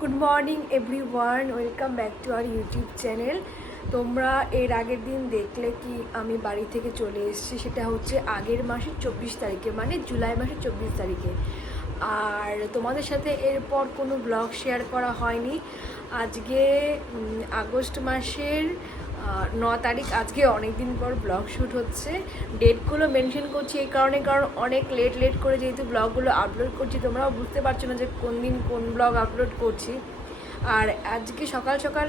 Good morning everyone, welcome back to our YouTube channel. তোমরা এর আগের দিন দেখলে কি আমি বাড়ি থেকে চলে এসেছি, সেটা হচ্ছে আগের মাসের 24 তারিখে, মানে জুলাই মাসের 24 তারিখে। আর তোমাদের সাথে এরপর কোনো ব্লগ শেয়ার করা হয়নি। আজকে আগস্ট মাসের 9 তারিখ, আজকে অনেক দিন পর ব্লগ শ্যুট হচ্ছে। ডেটগুলো মেনশন করছি এই কারণে, কারণ অনেক লেট করে যেহেতু ব্লগগুলো আপলোড করছি, তোমরাও বুঝতে পারছো না যে কোন দিন কোন ব্লগ আপলোড করছি। আর আজকে সকাল সকাল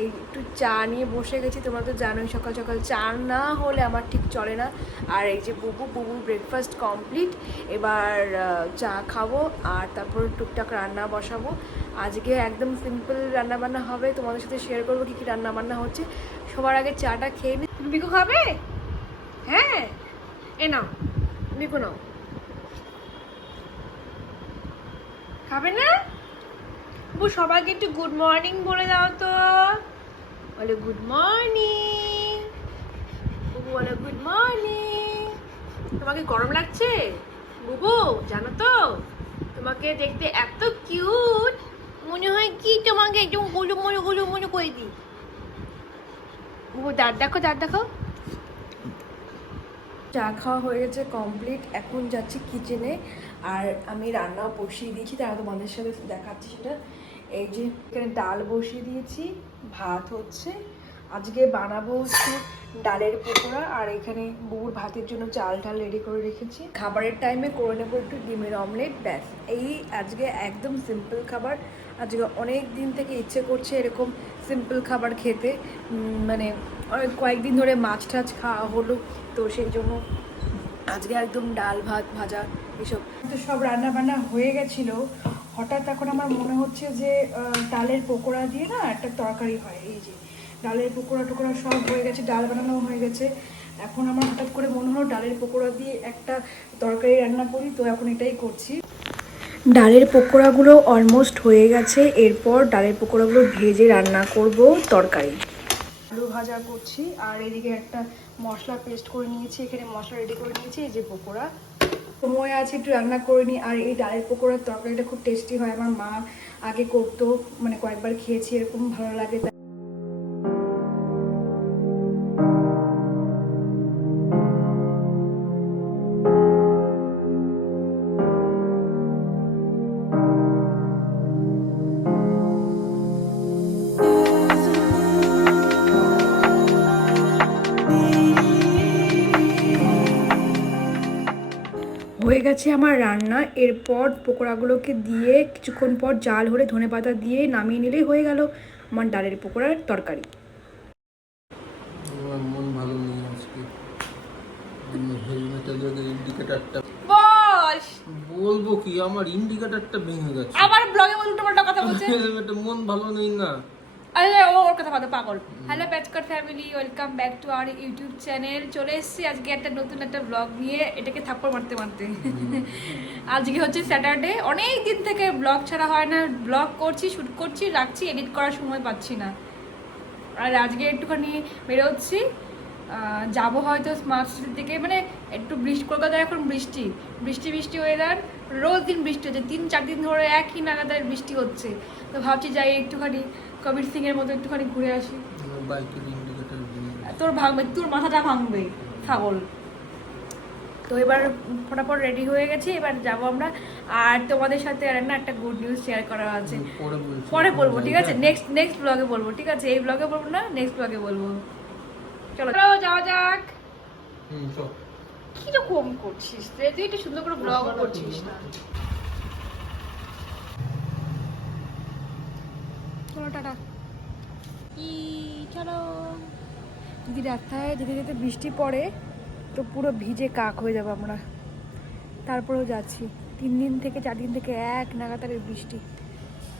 এই একটু চা নিয়ে বসে গেছি। তোমরা তো জানোই সকাল সকাল চা না হলে আমার ঠিক চলে না। আর এই যে বুবুর ব্রেকফাস্ট কমপ্লিট, এবার চা খাবো আর তারপর টুকটাক রান্না বসাবো। আজকে একদম সিম্পল রান্নাবান্না হবে, তোমাদের সাথে শেয়ার করবো কী কী রান্নাবান্না হচ্ছে। সবার আগে চাটা খেয়ে নি। বিকু খাবে? হ্যাঁ, এ নাও বিকু, নাও। খাবে না? সবাইকে একটু গুড মর্নিং বলে দাও তো। বলে গুড মর্নিং। বুবু বলে গুড মর্নিং। তোমাকে গরম লাগছে বুবু? জানো তো তোমাকে দেখতে এত কিউট মনে হয় কি তোমাকে একদম গুলু মুলু করে দিই। বুবু দাঁত দেখো, দাঁত দেখো। চা খাওয়া হয়ে গেছে কমপ্লিট, এখন যাচ্ছি কিচেনে। আর আমি রান্নাও বসিয়ে দিয়েছি, তারা তোমাদের সাথে দেখাচ্ছি সেটা। এই যে এখানে ডাল বসিয়ে দিয়েছি, ভাত হচ্ছে। আজকে বানাবো হচ্ছে ডালের পকোড়া, আর এখানে বুবুর ভাতের জন্য চাল রেডি করে রেখেছি। খাবারের টাইমে করে নেবো একটু ডিমের অমলেট, ব্যাস। এই আজকে একদম সিম্পল খাবার। আজকে অনেক দিন থেকে ইচ্ছে করছে এরকম সিম্পল খাবার খেতে, মানে কয়েকদিন ধরে মাছ টাছ খাওয়া হলো, তো সেই জন্য আজকে একদম ডাল ভাত ভাজা এসব তো সব রান্না বান্না হয়ে গেছিলো। হঠাৎ এখন আমার মনে হচ্ছে যে ডালের পকোড়া দিয়ে না একটা তরকারি হয়। এই যে ডালের পকোড়া টোকোড়া সব হয়ে গেছে, ডাল বানানো হয়ে গেছে। এখন আমার হঠাৎ করে মনে হলো ডালের পকোড়া দিয়ে একটা তরকারি রান্না করি, তো এখন এটাই করছি। ডালের পকোড়াগুলো অলমোস্ট হয়ে গেছে, এরপর ডালের পকোড়াগুলো ভেজে রান্না করব তরকারি। আলু ভাজা করছি, আর এদিকে একটা মশলা পেস্ট করে নিয়েছি, এখানে মশলা রেডি করে নিয়েছি। এই যে পকোড়া, সময় আছে একটু রান্না করে নিই। আর এই ডালের পকোড়ার তরকারিটা খুব টেস্টি হয়, আমার মা আগে করতো, মানে কয়েকবার খেয়েছি, এরকম ভালো লাগে। হয়ে গেছে আমার রান্না, এরপর পকোড়াগুলোকে দিয়ে কিছুক্ষণ পর জাল হলে ধনেপাতা দিয়ে নামিয়ে নিলেই হয়ে গেল আমার ডালের পকোড়ার তরকারি। আমার মন ভালো নেই আজকে। হেলমেটের জায়গায় ইন্ডিকেটরটা বস বলবো কি, আমার ইন্ডিকেটরটা ভেঙে গেছে। আবার ব্লগে উল্টোপাল্টা কথা বলছে। হেলমেটে মন ভালো নেই না। আরে ওর কথা বলতে পাগল। Hello patchcut family, welcome back to our YouTube channel. চলে এসেছি আজকে একটা নতুন একটা ব্লগ নিয়ে, এটাকে থাপ্পড় মারতে মারতে। আজকে হচ্ছে স্যাটারডে, অনেক দিন থেকে ব্লগ ছাড়া হয় না। ব্লগ করছি, শ্যুট করছি, রাখছি, এডিট করার সময় পাচ্ছি না। আর আজকে একটুখানি বেরোচ্ছি, যাবো হয়তো স্মার্ট সিটির দিকে। মানে একটু কলকাতায় এখন বৃষ্টি ওয়েদার, রোজ দিন বৃষ্টি হচ্ছে, 3-4 দিন ধরে একই নাগাদার বৃষ্টি হচ্ছে। তো ভাবছি যাই একটুখানি কবির সিং এর মতো একটুখানি ঘুরে আসি। আমার বাইকের ইন্ডিকেটর ভেঙে গেছে। তোর ভাঙবে, তোর মাথাটা ভাঙবে ছাগল। তো এবার ফটাফট রেডি হয়ে গেছি, এবার যাবো আমরা। আর তোমাদের সাথে আর না একটা গুড নিউজ শেয়ার করা আছে, পরে বলবো, ঠিক আছে? নেক্সট ব্লগে বলবো, ঠিক আছে? এই ব্লগে বলবো না, নেক্সট ব্লগে বলবো। চলো যাওয়া যাক। কিরকম করছিস তুই? একটু সুন্দর করে ব্লগ করছিস না। চলো টাটা। চলো। যদি রাস্তায় যেতে যেতে বৃষ্টি পড়ে তো পুরো ভিজে কাক হয়ে যাবো আমরা। তারপরেও যাচ্ছি, 3 দিন থেকে 4 দিন থেকে এক নাগাতারের বৃষ্টি।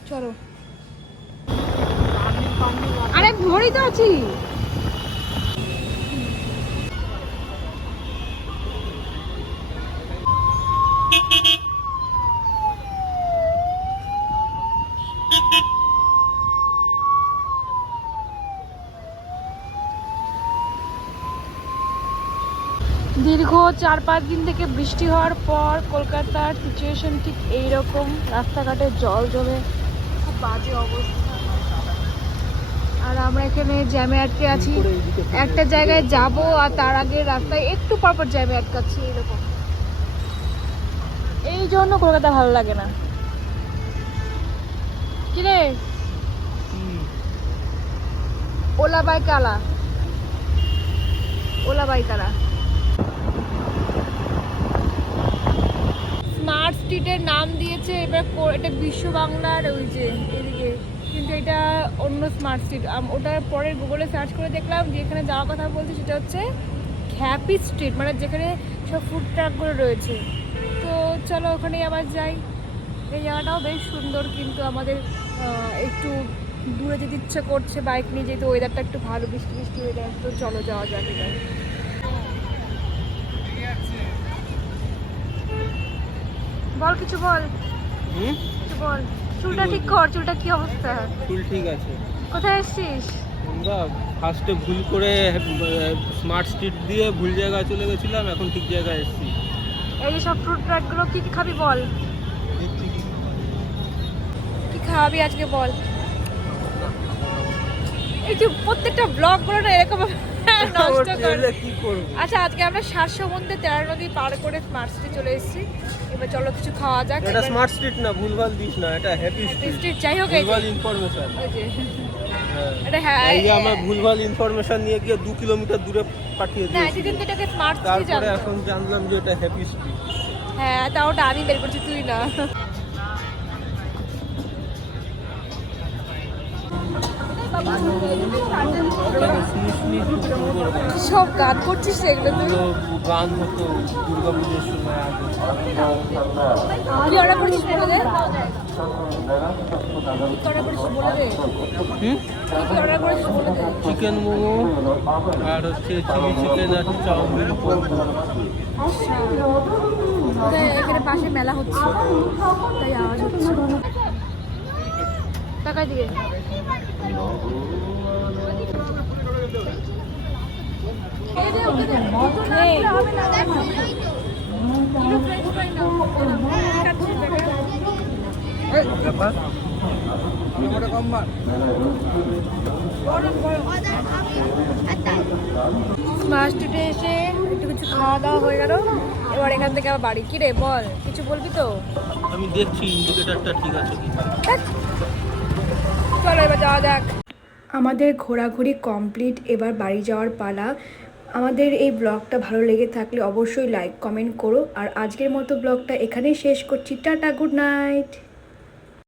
চলো। আরে ভরি তো আছি। দীর্ঘ 4-5 দিন থেকে বৃষ্টি হওয়ার পর কলকাতার সিচুয়েশন ঠিক এইরকম। রাস্তাঘাটে জল জমে খুব বাজে অবস্থা। আর আমরা এখানে জ্যামে আটকে আছি, একটা জায়গায় যাব আর তার আগে রাস্তায় একটু পরপর জ্যামে আটকাচ্ছি এরকম। এই জন্য কলকাতা ভালো লাগে না। কিরে ওলা বাই কালা, ওলা বাই কালা। স্মার্ট স্ট্রিটের নাম দিয়েছে এবার, এটা বিশ্ব বাংলার ওই যে এদিকে, কিন্তু এটা অন্য স্মার্ট স্ট্রিট। ওটার পরে গুগলে সার্চ করে দেখলাম যে এখানে যাওয়ার কথা বলছে সেটা হচ্ছে হ্যাপি স্ট্রিট, মানে যেখানে সব ফুড ট্রাকগুলো রয়েছে। তো চলো ওখানেই আবার যাই। এই জায়গাটাও বেশ সুন্দর, কিন্তু আমাদের একটু দূরে যেতে ইচ্ছা করছে বাইক নিয়ে, যেহেতু ওয়েদারটা একটু ভালো, বৃষ্টি বৃষ্টি ওয়েদার। তো চলো যাওয়া যাক এবার। বল কিছু বল, কিছু বল। চুলটা ঠিক কর, চুলটা কি অবস্থা? চুল ঠিক আছে। কোথায় এসছিস? আমরা ফার্স্টে ভুল করে স্মার্ট স্ট্রিট দিয়ে ভুল জায়গায় চলে গেছিলাম, এখন ঠিক জায়গায় এসেছি। এই যে সব ফ্রুট ট্রাকগুলো, কি কি খাবি বল? কি খাওয়াবি আজকে বল? এই যে প্রত্যেকটা ব্লগ গুলো না এরকম নষ্ট করে। কি করব? আচ্ছা আজকে আমরা 7 সমুদ্রে 13 নদী পার করে স্মার্ট সিটি চলে এসেছি। এবার চলো কিছু খাওয়া যাক। এটা স্মার্ট স্ট্রিট না, ভুলভাল দিস না, এটা হ্যাপি স্ট্রিট। যাই হোক, ভুলভাল ইনফরমেশন। ওই যে হ্যাঁ, এটা হ্যাঁ, এই যে আমরা ভুলভাল ইনফরমেশন নিয়ে গিয়ে 2 কিলোমিটার দূরে পাঠিয়ে না দিয়েছি। এদিন এটাকে স্মার্ট সিটি তারপরে জানতো। এখন জানলাম যে এটা হ্যাপি স্ট্রিট। হ্যাঁ তা ওটা আমি বের করছি, তুই না। সব গান করছিস এগুলো তুই? গান হতো দুর্গাপুজোর সময় আগে। কি অর্ডার করেছিস বলে দে। কি অর্ডার করেছিস বলে দে। কি অর্ডার করেছিস বলে দে। চিকেন মোমো আর হচ্ছে চিলি চিকেন আর চাউমিন। এখানে পাশে মেলা হচ্ছে তাই আওয়াজ হচ্ছে। টাকা দিয়ে স্মার্ট স্ট্রিটে এসে একটু কিছু খাওয়া দাওয়া হয়ে গেল। এবার এখান থেকে আবার বাড়ি। কি রে বল, কিছু বলবি তো? আমি দেখছি ইন্ডিকেটরটা ঠিক আছে কি। চলো এবার যাওয়া যাক। আমাদের ঘোরাঘুরি কমপ্লিট, এবার বাড়ি যাওয়ার পালা। আমাদের এই ব্লগটা ভালো লেগে থাকলে অবশ্যই লাইক কমেন্ট করো। আর আজকের মতো ব্লগটা এখানেই শেষ করছি। Tata, good night.